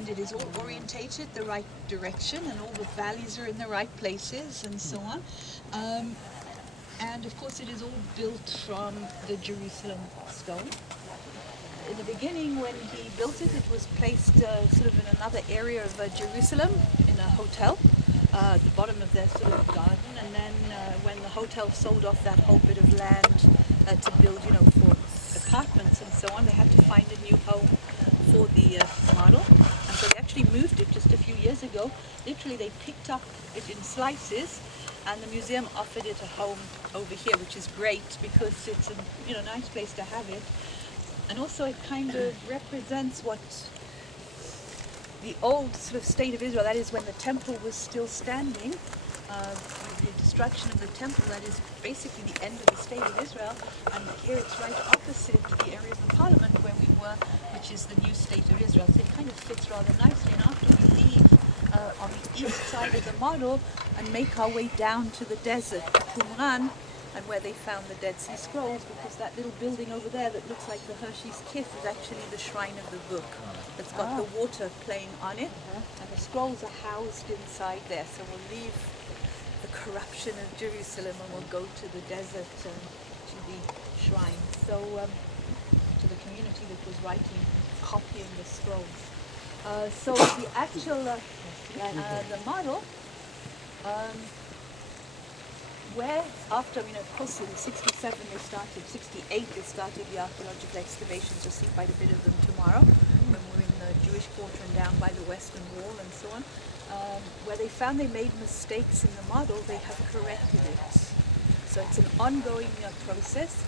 and it is all orientated the right direction, and all the valleys are in the right places, and so on. And of course, it is all built from the Jerusalem stone. In the beginning, when he built it, it was placed sort of in another area of Jerusalem, in a hotel, at the bottom of their sort of garden. And then when the hotel sold off that whole bit of land to build, for apartments and so on, they had to find a new home for the model. And so they actually moved it just a few years ago. Literally, they picked up it in slices, and the museum offered it a home over here, which is great because it's a nice place to have it. And also it kind of represents what the old sort of state of Israel, that is when the temple was still standing, the destruction of the temple, that is basically the end of the state of Israel. And here it's right opposite the area of the parliament where we were, which is the new state of Israel. So it kind of fits rather nicely. And after we leave on the east side of the model and make our way down to the desert, Qumran, and where they found the Dead Sea Scrolls, because that little building over there that looks like the Hershey's Kiss is actually the shrine of the book. It's got the water playing on it, and the scrolls are housed inside there. So we'll leave the corruption of Jerusalem and we'll go to the desert to the shrine. So to the community that was writing, copying the scrolls. So the actual, the model, where after, of course in 67 they started, 68 they started the archaeological excavations. You'll see quite a bit of them tomorrow when we're in the Jewish quarter and down by the Western Wall and so on. Where they found they made mistakes in the model, they have corrected it. So it's an ongoing process,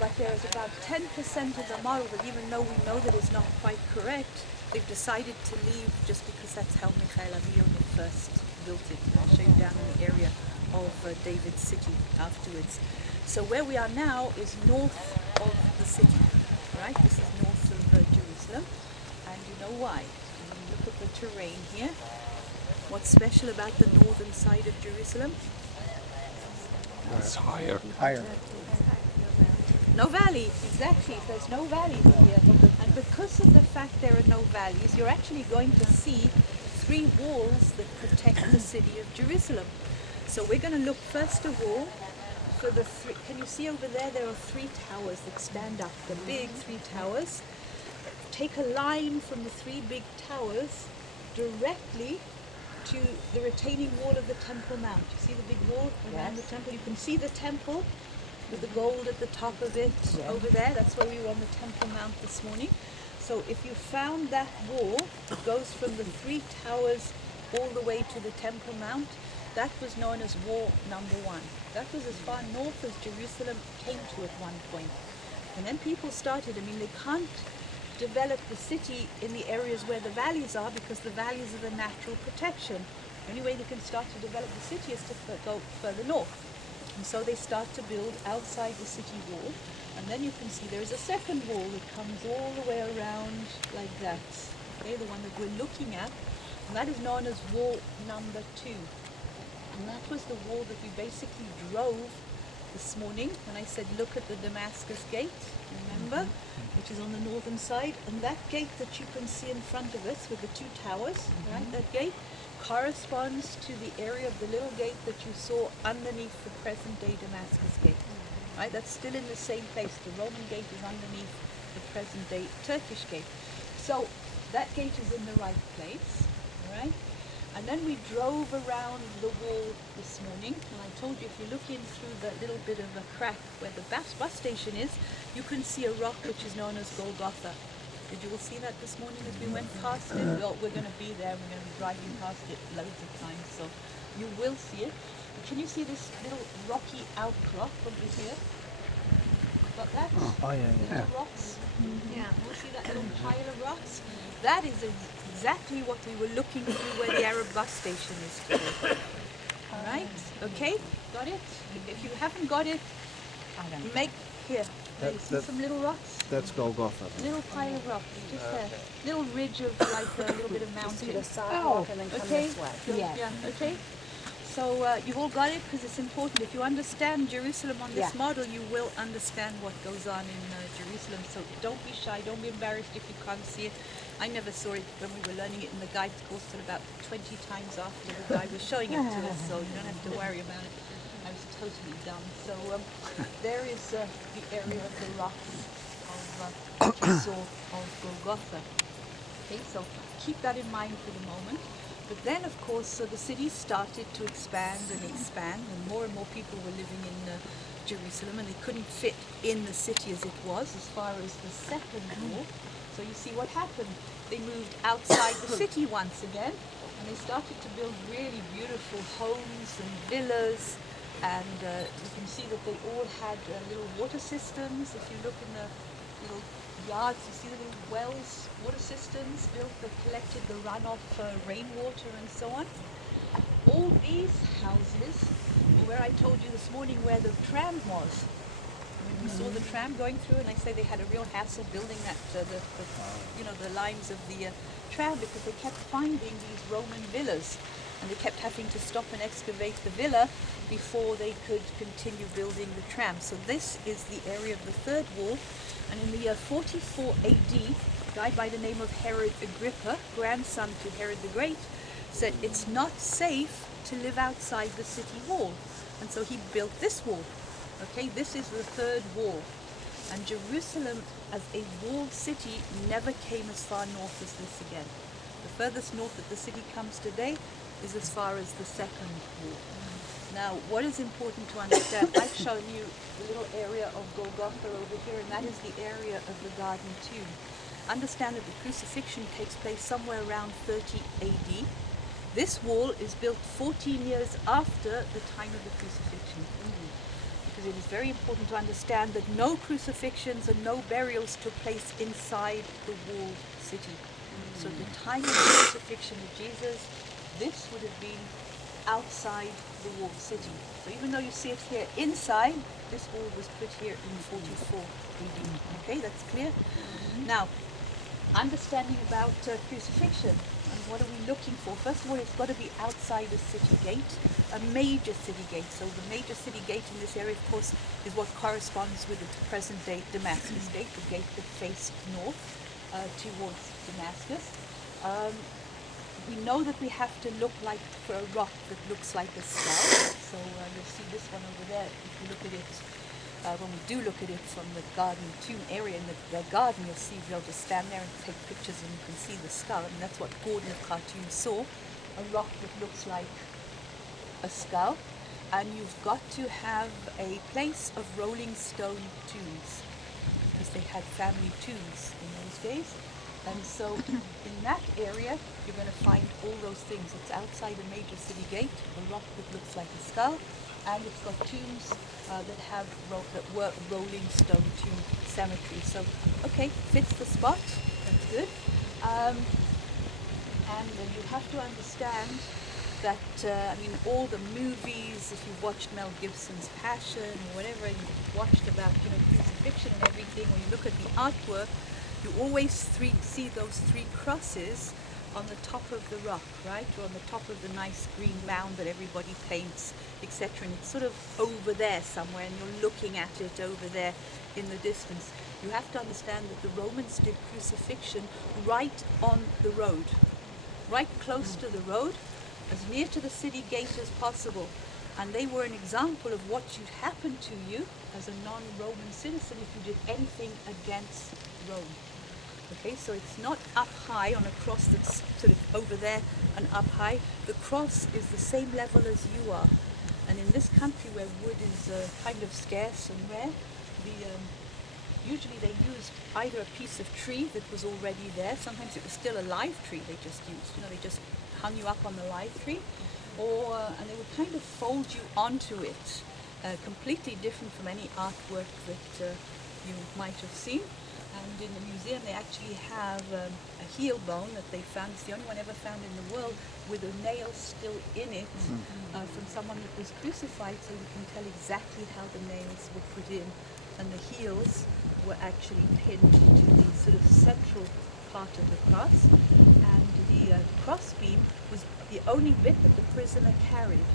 but there is about 10% of the model that, even though we know that it's not quite correct, they've decided to leave just because that's how Michael Avioni first built it. I'll show you down in the area of David's city afterwards. So where we are now is north of the city, right? This is north of Jerusalem, and you know why. When you look at the terrain here, what's special about the northern side of Jerusalem? It's higher. No valley, exactly. There's no valleys here. And because of the fact there are no valleys, you're actually going to see three walls that protect the city of Jerusalem. So we're going to look first of all for the three. Can you see over there? There are three towers that stand up, the big three towers. Take a line from the three big towers directly to the retaining wall of the Temple Mount. You see the big wall around the temple? You can see the temple with the gold at the top of it over there. That's where we were on the Temple Mount this morning. So if you found that wall, it goes from the three towers all the way to the Temple Mount. That was known as wall number one. That was as far north as Jerusalem came to at one point. And then people started, they can't develop the city in the areas where the valleys are because the valleys are the natural protection. The only way they can start to develop the city is to go further north. And so they start to build outside the city wall. And then you can see there is a second wall that comes all the way around like that. Okay, the one that we're looking at. And that is known as wall number 2. And that was the wall that we basically drove this morning when I said look at the Damascus gate, remember, which is on the northern side. And that gate that you can see in front of us with the two towers, right, that gate corresponds to the area of the little gate that you saw underneath the present day Damascus gate. Right, that's still in the same place. The Roman gate is underneath the present day Turkish gate. So that gate is in the right place, all right? And then we drove around the wall this morning, and I told you if you look in through the little bit of a crack where the bus station is, you can see a rock which is known as Golgotha. Did you all see that this morning as we went past it? Well, we're going to be there, we're going to be driving past it loads of times, so you will see it. But can you see this little rocky outcrop over here? Got that? Oh, yeah. Little rocks? Yeah, you see that little pile of rocks? That is exactly what we were looking through where the Arab bus station is today. All right? Okay? Got it? If you haven't got it, make here. You see some little rocks? That's Golgotha. Little pile of rocks, just there. Little ridge of like a little bit of mountain. The sidewalk and then come this way. Yeah, okay. So you've all got it because it's important. If you understand Jerusalem on this model, you will understand what goes on in Jerusalem. So don't be shy, don't be embarrassed if you can't see it. I never saw it when we were learning it in the guide course till about 20 times after the guide was showing it to us, so you don't have to worry about it. I was totally dumb. So there is the area of the rocks of Golgotha. Okay, so keep that in mind for the moment. But then, of course, the city started to expand, and more people were living in Jerusalem, and they couldn't fit in the city as it was, as far as the second wall. So you see what happened. They moved outside the city once again, and they started to build really beautiful homes and villas, and you can see that they all had little water systems. If you look in the little yards, you see the little wells, water systems built that collected the runoff rainwater and so on. All these houses were where I told you this morning where the tram was. When we saw the tram going through, and I say they had a real hassle building that, the lines of the tram, because they kept finding these Roman villas, and they kept having to stop and excavate the villa before they could continue building the tram. So this is the area of the third wall. And in the year 44 AD, a guy by the name of Herod Agrippa, grandson to Herod the Great, said it's not safe to live outside the city wall. And so he built this wall. Okay, this is the third wall. And Jerusalem as a walled city never came as far north as this again. The furthest north that the city comes today is as far as the second wall. Now, what is important to understand, I've shown you the little area of Golgotha over here, and that is the area of the Garden Tomb. Understand that the crucifixion takes place somewhere around 30 AD. This wall is built 14 years after the time of the crucifixion. Because it is very important to understand that no crucifixions and no burials took place inside the walled city. So at the time of the crucifixion of Jesus, this would have been outside the walled city. So even though you see it here inside, this wall was put here in 44 AD. Okay, that's clear? Now, understanding about crucifixion, and what are we looking for? First of all, it's got to be outside a city gate, a major city gate. So the major city gate in this area, of course, is what corresponds with the present-day Damascus gate, the gate that faced north towards Damascus. We know that we have to look like for a rock that looks like a skull. So you'll see this one over there. If you look at it, when we do look at it from the Garden Tomb area in the garden, you'll see we'll just stand there and take pictures, and you can see the skull. And that's what Gordon of Khartoum saw, a rock that looks like a skull. And you've got to have a place of rolling stone tombs, because they had family tombs in those days. And so in that area, you're going to find all those things. It's outside a major city gate, a rock that looks like a skull, and it's got tombs that were rolling stone tomb cemeteries. So, okay, fits the spot. That's good. And you have to understand that, all the movies, if you've watched Mel Gibson's Passion or whatever, and you've watched about, crucifixion and everything, when you look at the artwork, you always see those three crosses on the top of the rock, right? Or on the top of the nice green mound that everybody paints, etc. And it's sort of over there somewhere, and you're looking at it over there in the distance. You have to understand that the Romans did crucifixion right on the road, right close to the road, as near to the city gate as possible. And they were an example of what should happen to you as a non-Roman citizen if you did anything against Rome. Okay, so it's not up high on a cross that's sort of over there and up high. The cross is the same level as you are. And in this country where wood is kind of scarce and rare, usually they used either a piece of tree that was already there. Sometimes it was still a live tree they just used. They just hung you up on the live tree, and they would kind of fold you onto it. Completely different from any artwork that you might have seen. And in the museum they actually have a heel bone that they found. It's the only one ever found in the world with a nail still in it from someone that was crucified, so you can tell exactly how the nails were put in. And the heels were actually pinned to the sort of central part of the cross. And the crossbeam was the only bit that the prisoner carried.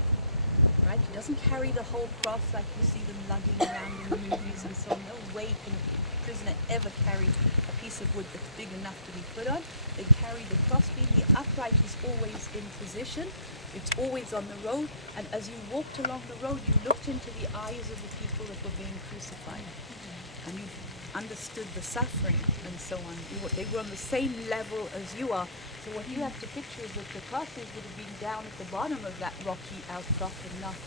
Right? He doesn't carry the whole cross like you see them lugging around in the movies and so on. No weight. And prisoner ever carried a piece of wood that's big enough to be put on. They carry the crossbeam. The upright is always in position. It's always on the road. And as you walked along the road, you looked into the eyes of the people that were being crucified. And you understood the suffering and so on. They were on the same level as you are. So what you have to picture is that the crosses would have been down at the bottom of that rocky outcrop and not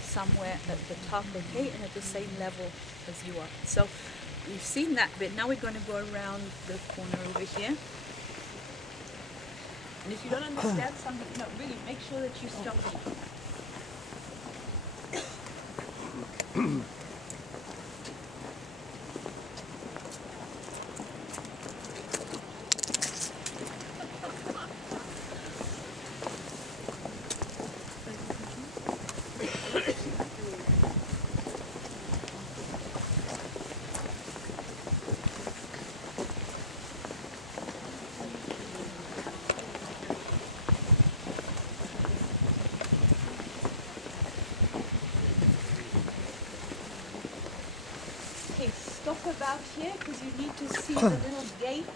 somewhere at the top, okay, and at the same level as you are. So we've seen that bit. Now we're going to go around the corner over here. And if you don't understand something, no, really make sure that you stop it. Stop about here because you need to see the little gate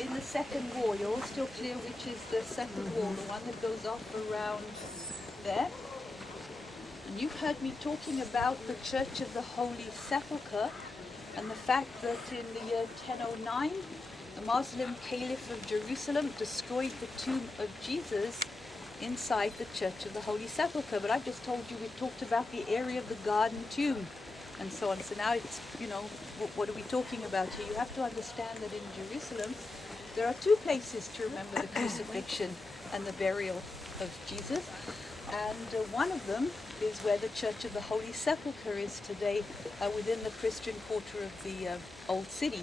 in the second wall. You're all still clear which is the second wall, the one that goes off around there. And you've heard me talking about the Church of the Holy Sepulchre and the fact that in the year 1009 the Muslim Caliph of Jerusalem destroyed the tomb of Jesus inside the Church of the Holy Sepulchre. But I've just told you we talked about the area of the garden tomb and so on. So now it's, you know, what are we talking about here? You have to understand that in Jerusalem there are two places to remember the crucifixion and the burial of Jesus. And one of them is where the Church of the Holy Sepulchre is today, within the Christian quarter of the Old City.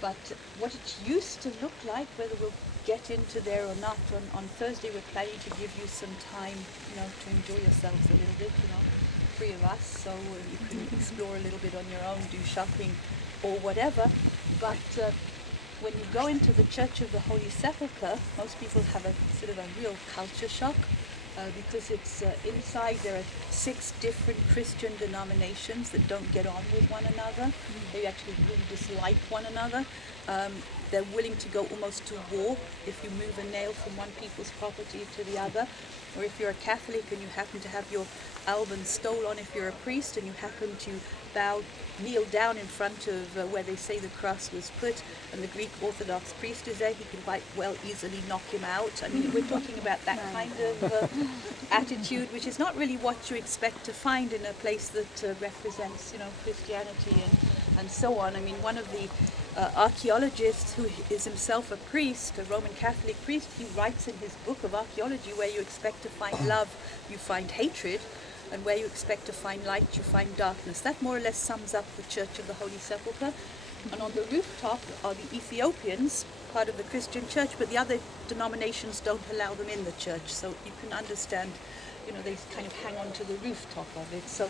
But what it used to look like, whether we'll get into there or not, on Thursday we're planning to give you some time, you know, to enjoy yourselves a little bit, you know. 3 of us, so you can explore a little bit on your own, do shopping or whatever. But when you go into the Church of the Holy Sepulchre, most people have a sort of a real culture shock because it's inside there are 6 different Christian denominations that don't get on with one another. They actually really dislike one another. They're willing to go almost to war if you move a nail from one people's property to the other. Or if you're a Catholic and you happen to have your alban stole on, if you're a priest and you happen to kneel down in front of where they say the cross was put, and the Greek Orthodox priest is there, he can quite well easily knock him out. I mean, we're talking about that kind of attitude, which is not really what you expect to find in a place that represents, you know, Christianity and so on. I mean, one of the archaeologists who is himself a priest, a Roman Catholic priest, he writes in his book of archaeology, where you expect to find love, you find hatred, and where you expect to find light, you find darkness. That more or less sums up the Church of the Holy Sepulchre. And on the rooftop are the Ethiopians, part of the Christian church, but the other denominations don't allow them in the church. So you can understand, you know, they kind of hang on to the rooftop of it. So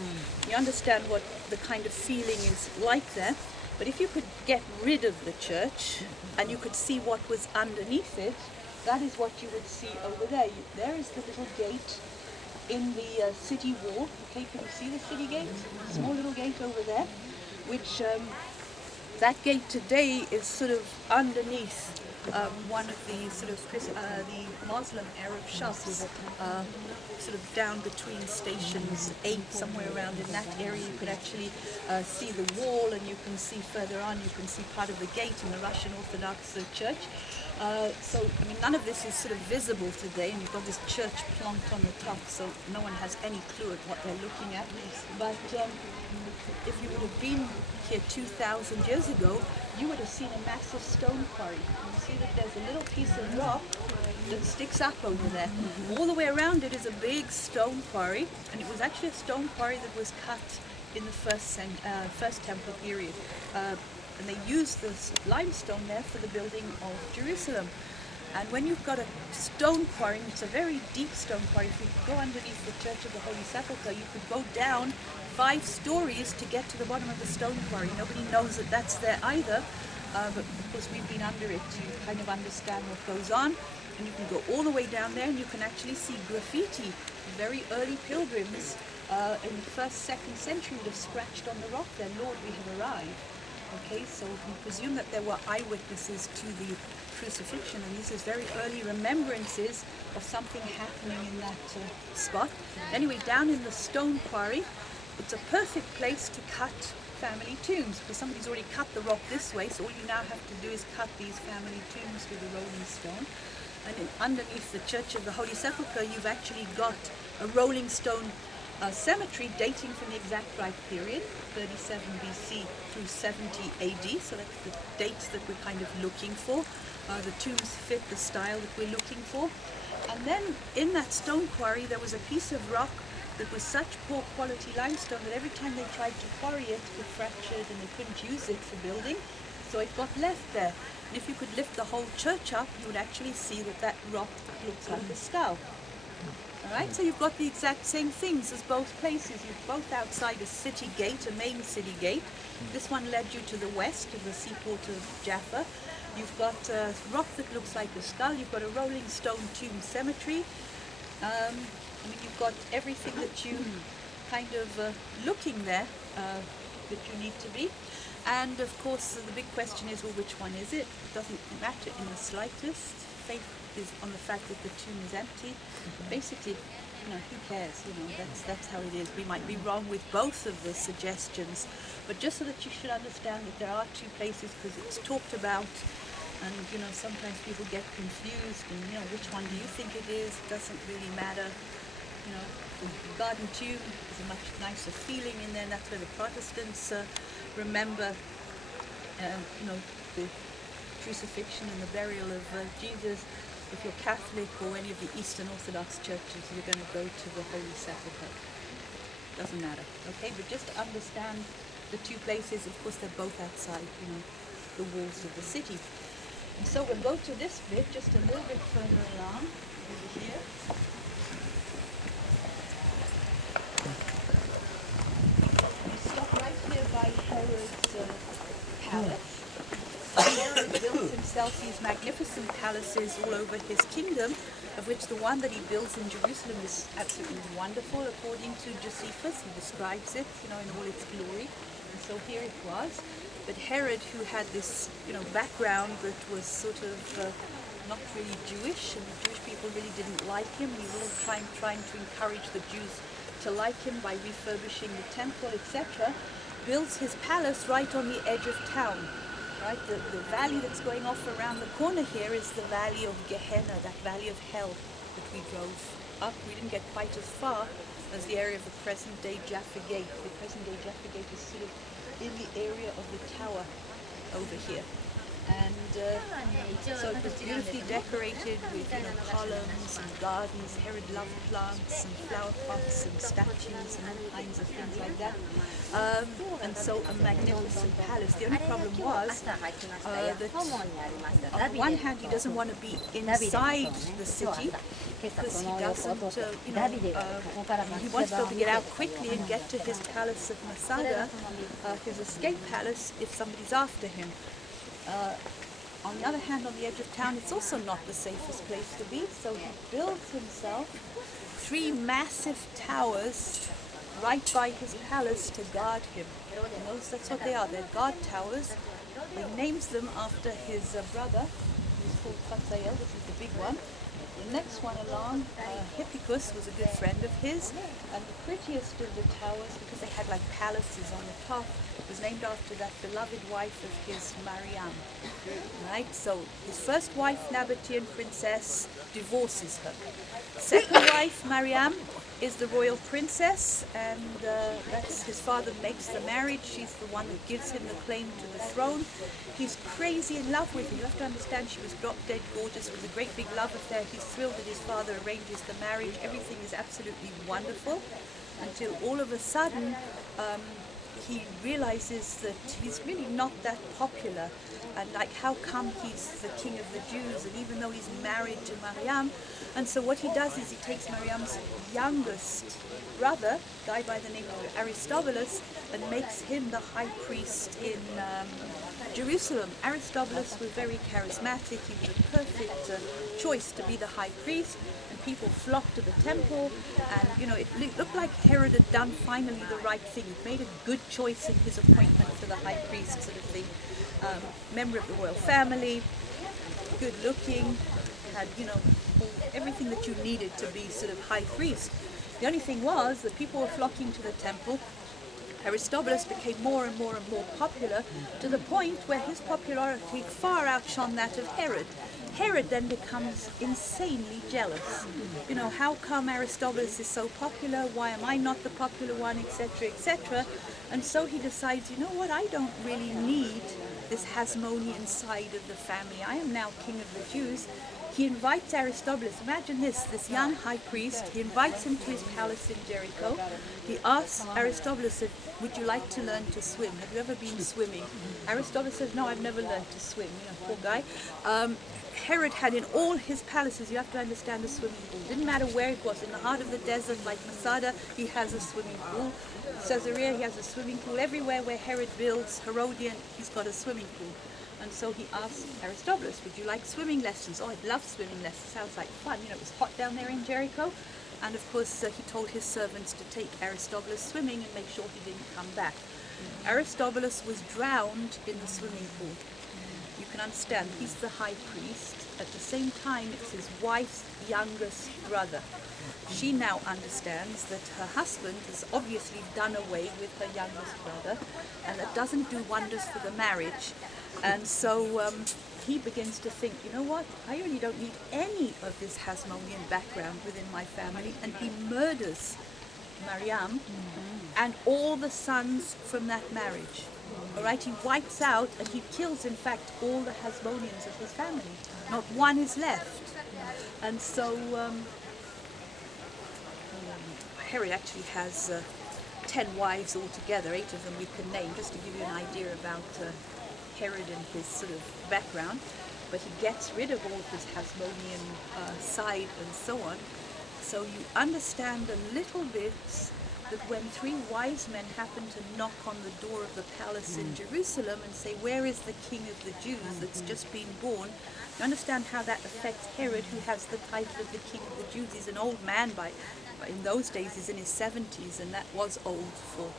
you understand what the kind of feeling is like there. But if you could get rid of the church and you could see what was underneath it, that is what you would see over there. There is the little gate in the city wall. Okay, can you see the city gate? Small little gate over there, which that gate today is sort of underneath one of the sort of the Muslim Arab shops, sort of down between stations 8, somewhere around in that area. You could actually see the wall, and you can see further on, you can see part of the gate in the Russian Orthodox Church. So, I mean, none of this is sort of visible today, and you've got this church plonked on the top, so no one has any clue at what they're looking at. But if you would have been here 2,000 years ago, you would have seen a massive stone quarry. You see that there's a little piece of rock that sticks up over there. All the way around it is a big stone quarry, and it was actually a stone quarry that was cut in the first temple period. And they used this limestone there for the building of Jerusalem. And when you've got a stone quarry, it's a very deep stone quarry. If you go underneath the Church of the Holy Sepulchre, you could go down 5 stories to get to the bottom of the stone quarry. Nobody knows that that's there either, but of course we've been under it to kind of understand what goes on. And you can go all the way down there, and you can actually see graffiti. Very early pilgrims in the 1st, 2nd century would have scratched on the rock there, "Lord, we have arrived." Okay, so we presume that there were eyewitnesses to the crucifixion, and these is very early remembrances of something happening in that spot. Anyway, down in the stone quarry, it's a perfect place to cut family tombs, because somebody's already cut the rock this way, so all you now have to do is cut these family tombs with a rolling stone. And underneath the Church of the Holy Sepulchre, you've actually got a rolling stone cemetery dating from the exact right period, 37 BC through 70 AD, so that's the dates that we're kind of looking for. The tombs fit the style that we're looking for. And then in that stone quarry there was a piece of rock that was such poor quality limestone that every time they tried to quarry it, it fractured and they couldn't use it for building, so it got left there. And if you could lift the whole church up, you would actually see that that rock looks like a skull. Alright, so you've got the exact same things as both places. You're both outside a city gate, a main city gate. This one led you to the west, to the seaport of Jaffa. You've got a rock that looks like a skull. You've got a rolling stone tomb cemetery. I mean, you've got everything that you kind of looking there that you need to be. And of course, the big question is, well, which one is it? It doesn't matter in the slightest. Faith is on the fact that the tomb is empty. Basically, you know, who cares? You know, that's how it is. We might be wrong with both of the suggestions, but just so that you should understand that there are two places, because it's talked about, and you know, sometimes people get confused, and you know, which one do you think it is? It doesn't really matter. You know, the garden tomb is a much nicer feeling in there, and that's where the Protestants remember, you know, the crucifixion and the burial of Jesus. If you're Catholic or any of the Eastern Orthodox churches, you're going to go to the Holy Sepulchre. Doesn't matter, okay? But just to understand the two places, of course, they're both outside, you know, the walls of the city. And so we'll go to this bit just a little bit further along, over here. We stop right here by Herod's palace. Herod builds himself these magnificent palaces all over his kingdom, of which the one that he builds in Jerusalem is absolutely wonderful, according to Josephus. He describes it, you know, in all its glory. And so here it was. But Herod, who had this, you know, background that was sort of not really Jewish, and the Jewish people really didn't like him. He was all trying to encourage the Jews to like him by refurbishing the temple, etc. Builds his palace right on the edge of town. Right? The valley that's going off around the corner here is the valley of Gehenna, that valley of hell that we drove up. We didn't get quite as far as the area of the present-day Jaffa Gate. The present-day Jaffa Gate is sort of in the area of the tower over here. And so it was beautifully decorated with, you know, columns and gardens. Herod loved plants and flower pots and statues and all kinds of things like that. And so a magnificent palace. The only problem was that on the one hand he doesn't want to be inside the city, because he doesn't, you know, he wants to be able to get out quickly and get to his palace at Masada, his escape palace, if somebody's after him. On the other hand, on the edge of town, it's also not the safest place to be, so he builds himself 3 massive towers right by his palace to guard him. You know, that's what they are, they're guard towers. He names them after his brother, who's called Fatsael. This is the big one. The next one along, Hippicus, was a good friend of his, and the prettiest of the towers, because they had like palaces on the top, was named after that beloved wife of his, Mariam. Right? So his first wife, Nabatean princess, divorces her. Second wife, Mariam, is the royal princess, and that's his father makes the marriage. She's the one that gives him the claim to the throne. He's crazy in love with her. You have to understand, she was drop dead gorgeous. It was a great big love affair. He's thrilled that his father arranges the marriage. Everything is absolutely wonderful, until all of a sudden he realizes that he's really not that popular, and like, how come he's the king of the Jews, and even though he's married to Mariam. And so what he does is he takes Mariam's youngest brother, a guy by the name of Aristobulus, and makes him the high priest in Jerusalem. Aristobulus was very charismatic. He was a perfect choice to be the high priest, and people flocked to the temple. And it looked like Herod had done finally the right thing. He'd made a good choice in his appointment for the high priest sort of thing. Member of the royal family, good looking, had everything that you needed to be sort of high priest. The only thing was that people were flocking to the temple. Aristobulus became more and more and more popular, to the point where his popularity far outshone that of Herod. Herod then becomes insanely jealous. How come Aristobulus is so popular? Why am I not the popular one, etc., etc.? And so he decides, I don't really need this Hasmonean side of the family. I am now king of the Jews. He invites Aristobulus, imagine this young high priest, he invites him to his palace in Jericho. He asks Aristobulus, would you like to learn to swim? Have you ever been swimming? Aristobulus says, no, I've never learned to swim. Poor guy. Herod had in all his palaces, you have to understand, a swimming pool. Didn't matter where it was, in the heart of the desert like Masada, he has a swimming pool. Caesarea, he has a swimming pool. Everywhere where Herod builds, Herodian, he's got a swimming pool. And so he asked Aristobulus, would you like swimming lessons? Oh, I'd love swimming lessons. Sounds like fun. It was hot down there in Jericho. And of course, he told his servants to take Aristobulus swimming and make sure he didn't come back. Aristobulus was drowned in the swimming pool. You can understand, he's the high priest. At the same time, it's his wife's youngest brother. She now understands that her husband has obviously done away with her youngest brother, and that doesn't do wonders for the marriage. And so he begins to think, I really don't need any of this Hasmonean background within my family, and he murders Mariam and all the sons from that marriage. All right, he wipes out and he kills, in fact, all the Hasmoneans of his family. Not one is left. And so Herod actually has 10 wives altogether, 8 of them we can name, just to give you an idea about Herod and his sort of background. But he gets rid of all of his Hasmonean side and so on. So you understand a little bit that when 3 wise men happen to knock on the door of the palace in Jerusalem and say, where is the king of the Jews that's just been born? You understand how that affects Herod, who has the title of the king of the Jews. He's an old man in those days, he's in his 70s, and that was old for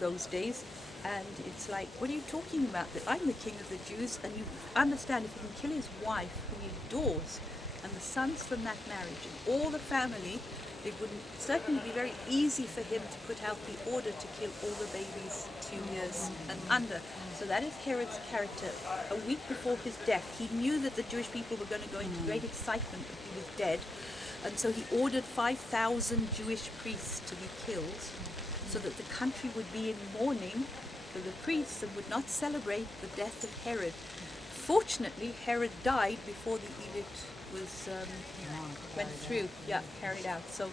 those days. And it's like, what are you talking about? That I'm the king of the Jews, and you understand if he can kill his wife, who he adores, and the sons from that marriage, and all the family, it would certainly be very easy for him to put out the order to kill all the babies 2 years and under. So that is Herod's character. A week before his death, he knew that the Jewish people were going to go into great excitement that he was dead. And so he ordered 5,000 Jewish priests to be killed so that the country would be in mourning for the priests and would not celebrate the death of Herod. Fortunately, Herod died before the edict was went through, carried out. So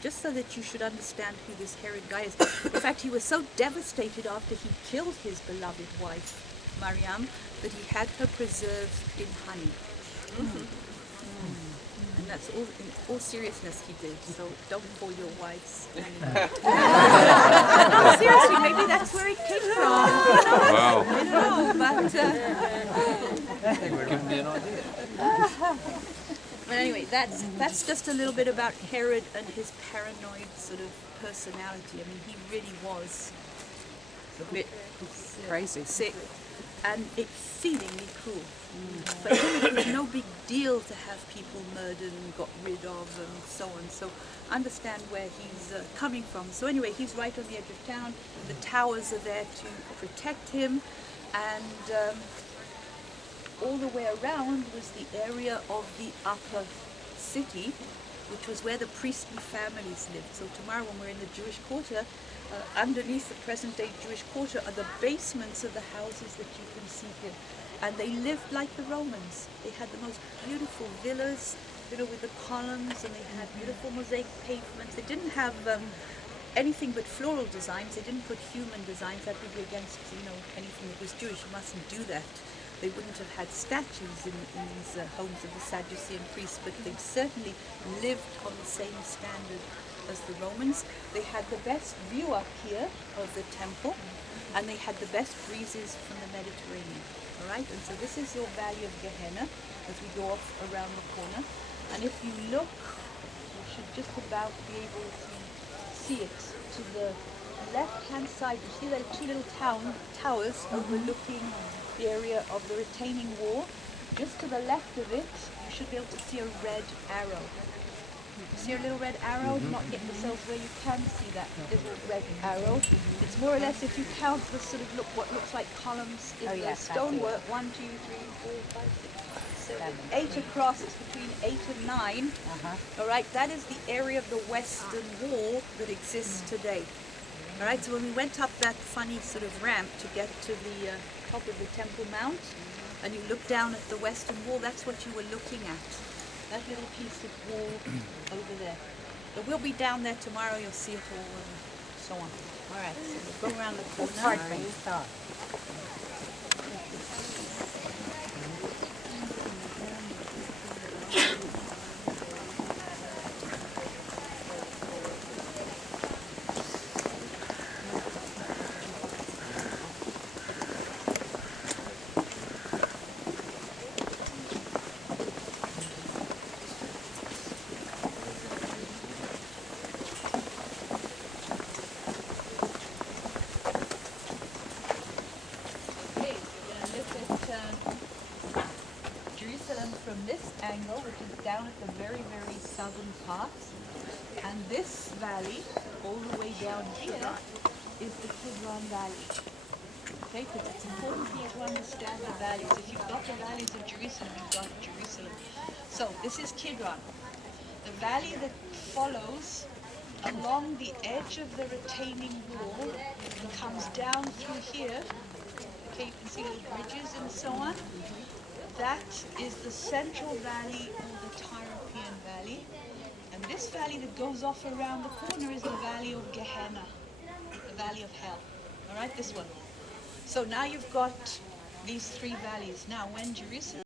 just so that you should understand who this Herod guy is. In fact, he was so devastated after he killed his beloved wife, Mariam, that he had her preserved in honey. And that's all, in all seriousness, he did. So don't call your wives honey. No, seriously, maybe that's where it came from. Wow. I don't know, but Give me an idea. but anyway, that's just a little bit about Herod and his paranoid sort of personality. I mean, he really was a bit Crazy. sick and exceedingly cruel. For him, it was no big deal to have people murdered and got rid of and so on. So understand where he's coming from. So anyway, he's right on the edge of town. The towers are there to protect him, and all the way around was the area of the upper city, which was where the priestly families lived. So tomorrow when we're in the Jewish quarter, underneath the present-day Jewish quarter are the basements of the houses that you can see here. And they lived like the Romans. They had the most beautiful villas, with the columns, and they had beautiful mosaic pavements. They didn't have anything but floral designs. They didn't put human designs. That would be against, anything that was Jewish. You mustn't do that. They wouldn't have had statues in these homes of the Sadducean priests, but they certainly lived on the same standard as the Romans. They had the best view up here of the temple, and they had the best breezes from the Mediterranean. All right, and so this is your Valley of Gehenna as we go off around the corner. And if you look, you should just about be able to see it to the left-hand side. You see there are two little towers overlooking the area of the retaining wall. Just to the left of it, you should be able to see a red arrow. See a little red arrow? Do not get yourselves where you can see that little red arrow. It's more or less, if you count the sort of what looks like columns in the yes, I see stonework, 1, 2, 3, 4, 5, 6, 7, 8 across. It's between 8 and 9. All right, that is the area of the western wall that exists today. All right, so when we went up that funny sort of ramp to get to the top of the Temple Mount, and you look down at the western wall, that's what you were looking at. That little piece of wall over there. But we'll be down there tomorrow, you'll see it all and so on. All right, so we'll go around the corner. Hard for you, thought. Okay, so we're going to look at Jerusalem from this angle, which is down at the very, very southern part. And this valley, all the way down here, is the Kidron Valley. Okay, because it's important for you to understand the valleys. If you've got the valleys of Jerusalem, you've got Jerusalem. So this is Kidron. The valley that follows along the edge of the retaining wall comes down through here. Okay, you can see little bridges and so on. That is the Central Valley or the Tyropean Valley. And this valley that goes off around the corner is the Valley of Gehenna, the Valley of Hell. All right, this one. So now you've got these three valleys. Now, when Jerusalem